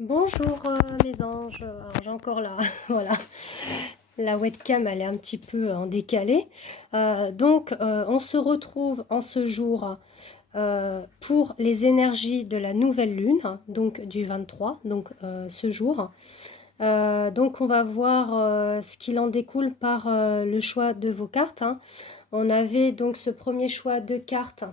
Bonjour mes anges, alors j'ai encore la, voilà, la webcam elle est un petit peu en décalé. On se retrouve en ce jour pour les énergies de la nouvelle lune, donc du 23, donc ce jour. Donc on va voir ce qu'il en découle par le choix de vos cartes, hein. On avait donc ce premier choix de cartes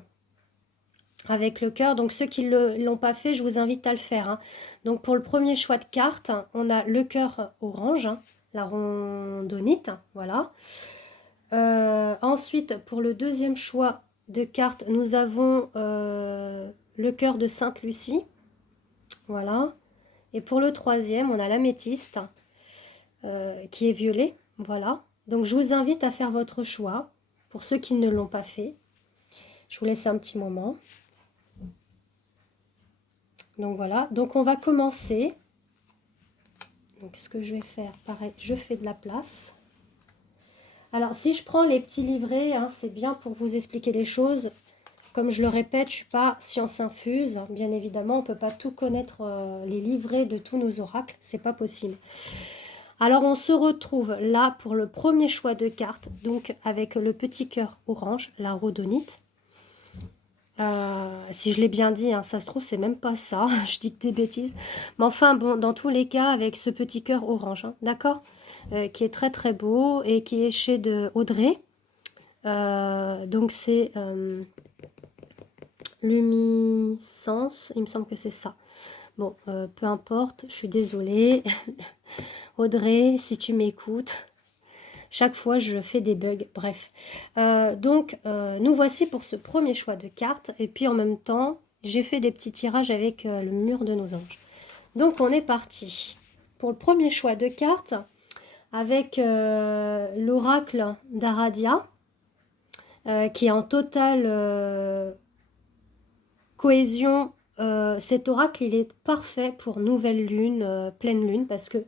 avec le cœur. Donc ceux qui ne l'ont pas fait, je vous invite à le faire, hein. Donc pour le premier choix de carte, on a le cœur orange, hein, la rondonite, voilà. Ensuite, pour le deuxième choix de carte, nous avons le cœur de Sainte-Lucie, voilà. Et pour le troisième, on a l'améthyste qui est violet, voilà. Donc je vous invite à faire votre choix. Pour ceux qui ne l'ont pas fait, je vous laisse un petit moment. Donc voilà, donc on va commencer. Donc ce que je vais faire, pareil, je fais de la place. Alors si je prends les petits livrets, hein, c'est bien pour vous expliquer les choses. Comme je le répète, je ne suis pas science infuse. Bien évidemment, on ne peut pas tout connaître, les livrets de tous nos oracles. C'est pas possible. Alors on se retrouve là pour le premier choix de carte. Donc avec le petit cœur orange, la rhodonite. Si je l'ai bien dit, hein, ça se trouve, c'est même pas ça. Je dis que des bêtises. Mais enfin, bon, dans tous les cas, avec ce petit cœur orange, hein, d'accord, qui est très très beau et qui est chez de Audrey. Donc c'est Lumiscence, il me semble que c'est ça. Bon, peu importe, je suis désolée. Audrey, si tu m'écoutes. Chaque fois, je fais des bugs. Bref. Nous voici pour ce premier choix de cartes. Et puis, en même temps, j'ai fait des petits tirages avec le mur de nos anges. Donc, on est parti. Pour le premier choix de cartes, avec l'oracle d'Aradia, qui est en totale cohésion. Cet oracle, il est parfait pour nouvelle lune, pleine lune, parce que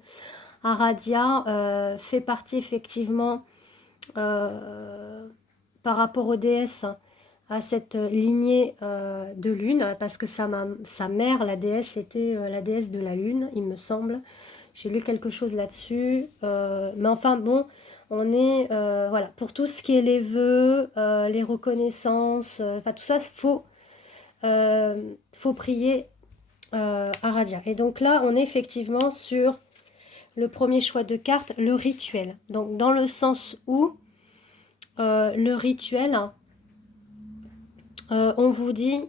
Aradia fait partie effectivement par rapport aux déesses à cette lignée de lune, parce que sa mère, la déesse, était la déesse de la lune, il me semble. J'ai lu quelque chose là-dessus. Mais enfin, bon, on est, voilà, pour tout ce qui est les vœux, les reconnaissances, enfin tout ça, faut prier Aradia. Et donc là, on est effectivement sur le premier choix de carte, le rituel. Donc dans le sens où le rituel, on vous dit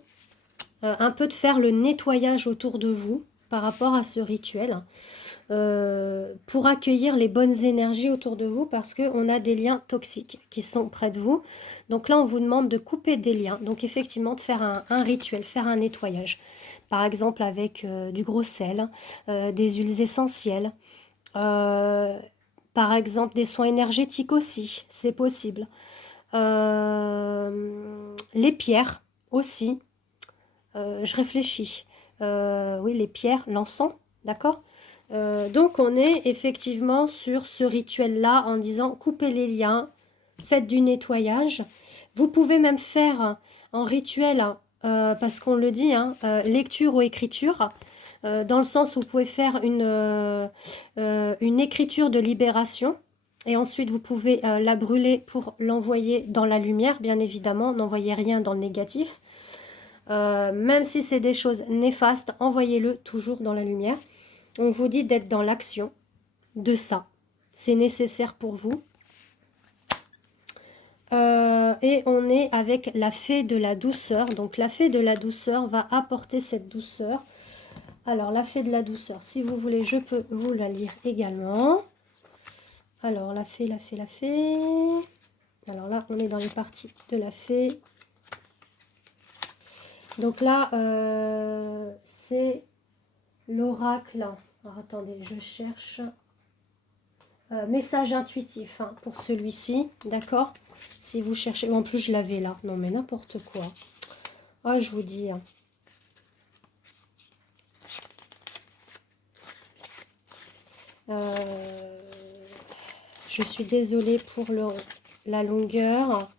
un peu de faire le nettoyage autour de vous par rapport à ce rituel, pour accueillir les bonnes énergies autour de vous, parce qu'on a des liens toxiques qui sont près de vous. Donc là, on vous demande de couper des liens. Donc effectivement, de faire un rituel, faire un nettoyage. Par exemple avec du gros sel, des huiles essentielles, par exemple des soins énergétiques aussi, c'est possible. Les pierres aussi. Je réfléchis. Oui, les pierres, l'encens, d'accord. Donc on est effectivement sur ce rituel-là en disant coupez les liens, faites du nettoyage. Vous pouvez même faire en rituel, parce qu'on le dit, hein, lecture ou écriture, dans le sens où vous pouvez faire une écriture de libération. Et ensuite, vous pouvez la brûler pour l'envoyer dans la lumière, bien évidemment. N'envoyez rien dans le négatif. Même si c'est des choses néfastes, envoyez-le toujours dans la lumière. On vous dit d'être dans l'action de ça. C'est nécessaire pour vous. Et on est avec la fée de la douceur. Donc la fée de la douceur va apporter cette douceur. Alors la fée de la douceur, si vous voulez, je peux vous la lire également. Alors la fée, la fée, la fée. Alors là, on est dans les parties de la fée. Donc là, c'est l'oracle. Alors attendez, je cherche. Message intuitif, hein, pour celui-ci, d'accord. Si vous cherchez, en plus je l'avais là, non mais n'importe quoi. Ah, je vous dis, hein. Je suis désolée pour la longueur.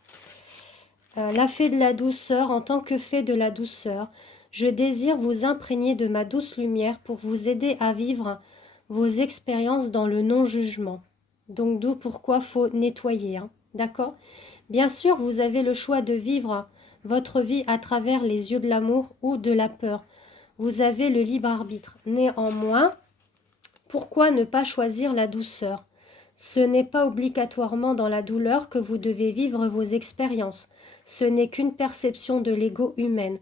La fée de la douceur, en tant que fée de la douceur, Je désire vous imprégner de ma douce lumière pour vous aider à vivre vos expériences dans le non-jugement. Donc d'où pourquoi faut nettoyer, hein, d'accord? Bien sûr, vous avez le choix de vivre votre vie à travers les yeux de l'amour ou de la peur. Vous avez le libre arbitre. Néanmoins, pourquoi ne pas choisir la douceur? Ce n'est pas obligatoirement dans la douleur que vous devez vivre vos expériences. Ce n'est qu'une perception de l'ego humaine.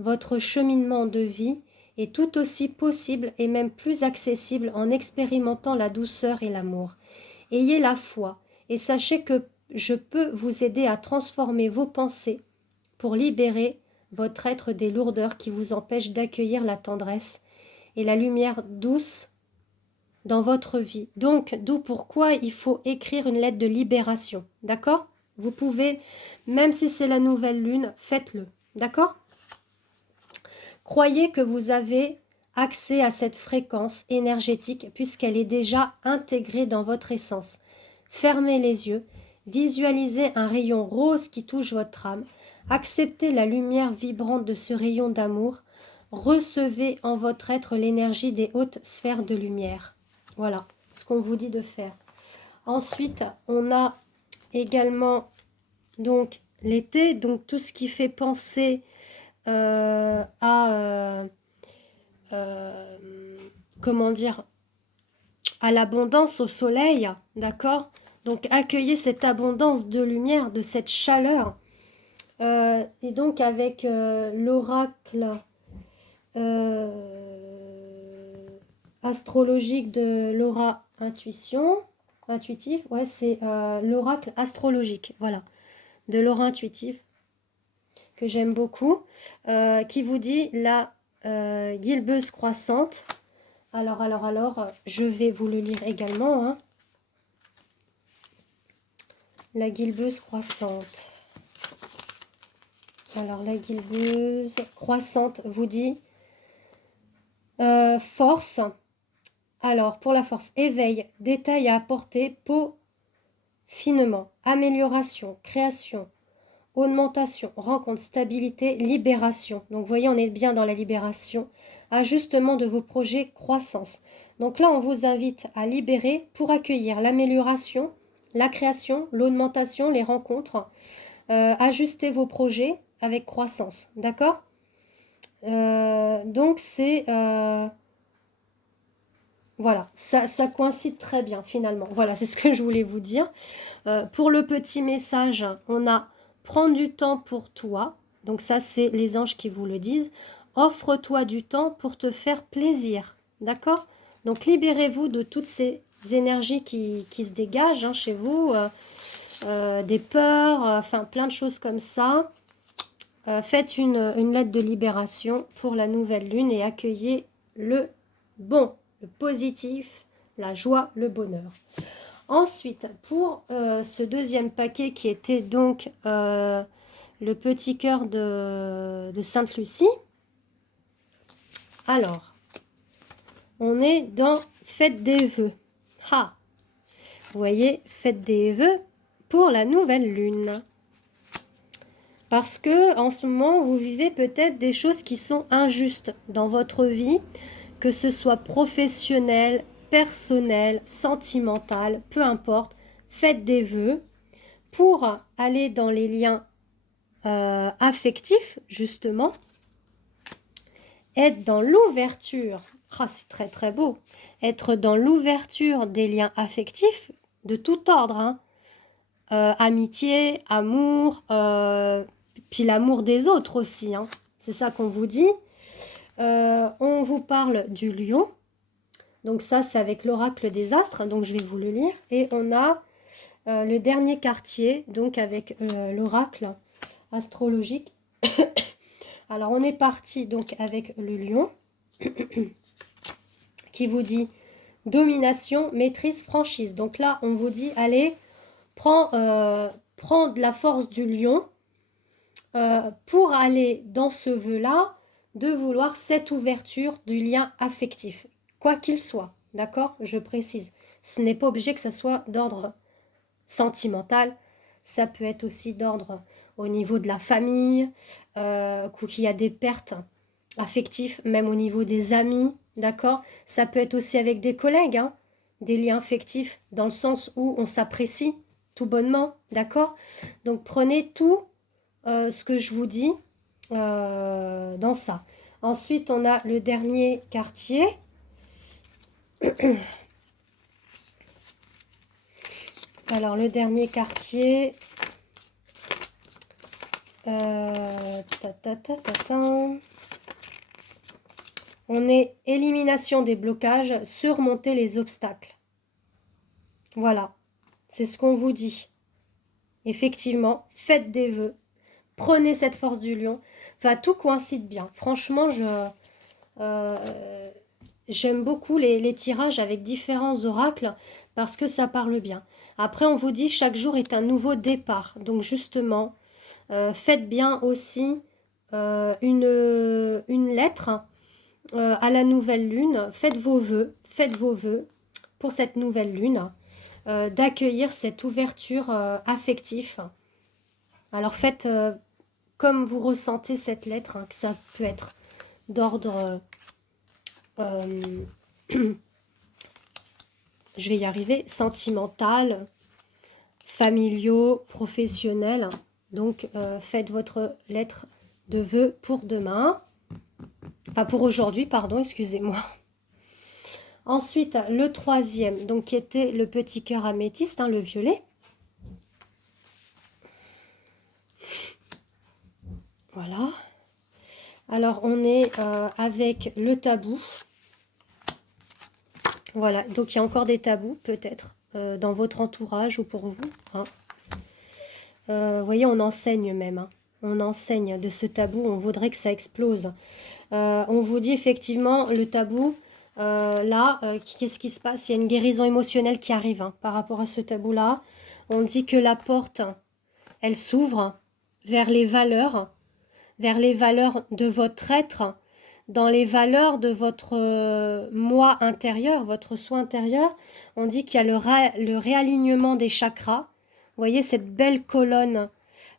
Votre cheminement de vie est tout aussi possible et même plus accessible en expérimentant la douceur et l'amour. Ayez la foi et sachez que je peux vous aider à transformer vos pensées pour libérer votre être des lourdeurs qui vous empêchent d'accueillir la tendresse et la lumière douce dans votre vie. Donc, d'où pourquoi il faut écrire une lettre de libération. D'accord? Vous pouvez, même si c'est la nouvelle lune, faites-le. D'accord? Croyez que vous avez accès à cette fréquence énergétique puisqu'elle est déjà intégrée dans votre essence. Fermez les yeux, visualisez un rayon rose qui touche votre âme, acceptez la lumière vibrante de ce rayon d'amour, recevez en votre être l'énergie des hautes sphères de lumière. Voilà ce qu'on vous dit de faire. Ensuite, on a également donc l'été, donc tout ce qui fait penser comment dire, à l'abondance, au soleil, d'accord? Donc accueillez cette abondance de lumière, de cette chaleur. Et donc avec l'oracle astrologique de l'aura intuitive, ouais, c'est l'oracle astrologique, voilà, de l'aura intuitive, que j'aime beaucoup, qui vous dit la guilbeuse croissante. Alors, je vais vous le lire également, hein. La guilbeuse croissante. Alors, la guilbeuse croissante vous dit force. Alors, pour la force, éveil, détail à apporter, peau, finement, amélioration, création, augmentation, rencontre, stabilité, libération. Donc, vous voyez, on est bien dans la libération. Ajustement de vos projets, croissance. Donc là, on vous invite à libérer pour accueillir l'amélioration, la création, l'augmentation, les rencontres. Ajuster vos projets avec croissance. D'accord? Donc, c'est... voilà, ça coïncide très bien finalement. Voilà, c'est ce que je voulais vous dire. Pour le petit message, on a prendre du temps pour toi. Donc ça, c'est les anges qui vous le disent. Offre-toi du temps pour te faire plaisir. D'accord? Donc libérez-vous de toutes ces énergies qui se dégagent, hein, chez vous. Des peurs, enfin plein de choses comme ça. Faites une lettre de libération pour la nouvelle lune et accueillez le bon, le positif, la joie, le bonheur. Ensuite, pour ce deuxième paquet qui était donc le petit cœur de Sainte-Lucie, alors, on est dans faites des vœux. Ah, vous voyez, faites des vœux pour la nouvelle lune. Parce que en ce moment, vous vivez peut-être des choses qui sont injustes dans votre vie, que ce soit professionnel, personnel, sentimental, peu importe. Faites des vœux pour aller dans les liens affectifs, justement. Être dans l'ouverture. Ah, c'est très très beau. Être dans l'ouverture des liens affectifs de tout ordre, hein. Amitié, amour, puis l'amour des autres aussi, hein. C'est ça qu'on vous dit. On vous parle du lion. Donc ça, c'est avec l'oracle des astres. Donc je vais vous le lire. Et on a le dernier quartier, donc avec l'oracle astrologique. Alors on est parti donc avec le lion qui vous dit domination, maîtrise, franchise. Donc là, on vous dit, allez, prends de la force du lion pour aller dans ce vœu-là, de vouloir cette ouverture du lien affectif, quoi qu'il soit, d'accord? Je précise, ce n'est pas obligé que ça soit d'ordre sentimental, ça peut être aussi d'ordre au niveau de la famille, qu'il y a des pertes affectif, même au niveau des amis, d'accord? Ça peut être aussi avec des collègues, hein, des liens affectifs, dans le sens où on s'apprécie tout bonnement, d'accord? Donc prenez tout ce que je vous dis dans ça. Ensuite, on a le dernier quartier. Alors, le dernier quartier... On est élimination des blocages, surmonter les obstacles. Voilà, c'est ce qu'on vous dit. Effectivement, faites des vœux, prenez cette force du lion. Enfin, tout coïncide bien. Franchement, j'aime beaucoup les tirages avec différents oracles parce que ça parle bien. Après, on vous dit chaque jour est un nouveau départ. Donc justement, faites bien aussi une lettre à la nouvelle lune. Faites vos vœux pour cette nouvelle lune, d'accueillir cette ouverture affective. Alors faites comme vous ressentez cette lettre, hein, que ça peut être d'ordre... je vais y arriver, sentimental, familiaux, professionnels. Donc, faites votre lettre de vœux pour demain. Enfin, pour aujourd'hui, pardon, excusez-moi. Ensuite, le troisième, donc qui était le petit cœur améthyste, hein, le violet. Voilà. Alors, on est avec le tabou. Voilà, donc il y a encore des tabous, peut-être, dans votre entourage ou pour vous. Hein. Vous voyez, on enseigne même. Hein. On enseigne de ce tabou, on voudrait que ça explose. On vous dit effectivement, le tabou, là, qu'est-ce qui se passe? Il y a une guérison émotionnelle qui arrive hein, par rapport à ce tabou-là. On dit que la porte, elle s'ouvre vers les valeurs de votre être, dans les valeurs de votre moi intérieur, votre soi intérieur. On dit qu'il y a le réalignement des chakras. Vous voyez cette belle colonne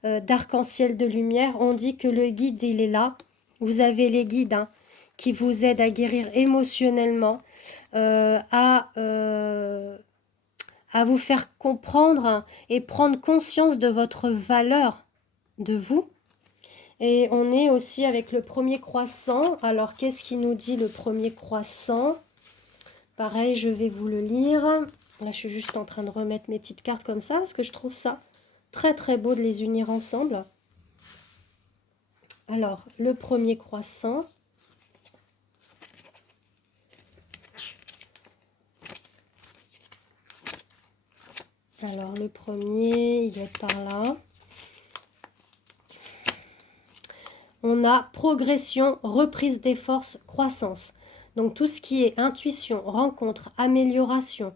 d'arc-en-ciel de lumière. On dit que le guide, il est là. Vous avez les guides hein, qui vous aident à guérir émotionnellement, à vous faire comprendre et prendre conscience de votre valeur de vous. Et on est aussi avec le premier croissant. Alors, qu'est-ce qui nous dit le premier croissant? Pareil, je vais vous le lire. Là, je suis juste en train de remettre mes petites cartes comme ça, parce que je trouve ça très très beau de les unir ensemble. Alors, le premier croissant. Alors, le premier, il doit être par là. On a progression, reprise des forces, croissance. Donc tout ce qui est intuition, rencontre, amélioration,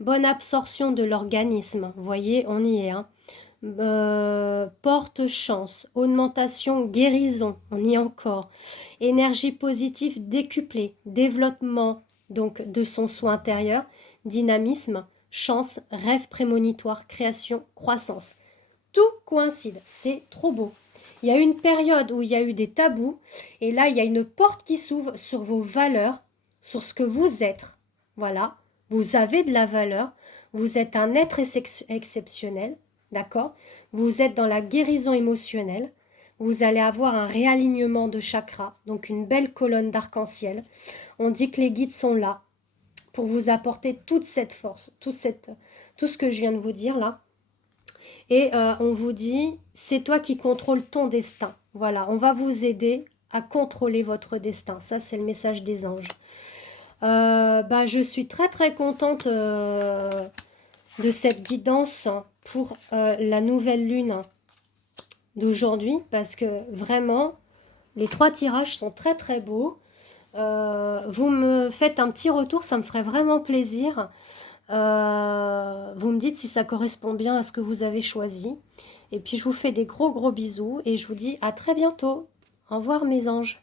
bonne absorption de l'organisme. Vous voyez, on y est. Hein. Porte chance, augmentation, guérison, on y est encore. Énergie positive décuplée, développement donc de son soi intérieur, dynamisme, chance, rêve prémonitoire, création, croissance. Tout coïncide, c'est trop beau. Il y a eu une période où il y a eu des tabous et là, il y a une porte qui s'ouvre sur vos valeurs, sur ce que vous êtes. Voilà, vous avez de la valeur, vous êtes un être exceptionnel, d'accord? Vous êtes dans la guérison émotionnelle, vous allez avoir un réalignement de chakras, donc une belle colonne d'arc-en-ciel. On dit que les guides sont là pour vous apporter toute cette force, tout ce que je viens de vous dire là. Et on vous dit, c'est toi qui contrôles ton destin. Voilà, on va vous aider à contrôler votre destin. Ça, c'est le message des anges. Je suis très très contente de cette guidance pour la nouvelle lune d'aujourd'hui. Parce que vraiment, les 3 tirages sont très très beaux. Vous me faites un petit retour, ça me ferait vraiment plaisir. Vous me dites si ça correspond bien à ce que vous avez choisi. Et puis je vous fais des gros bisous et je vous dis à très bientôt. Au revoir mes anges.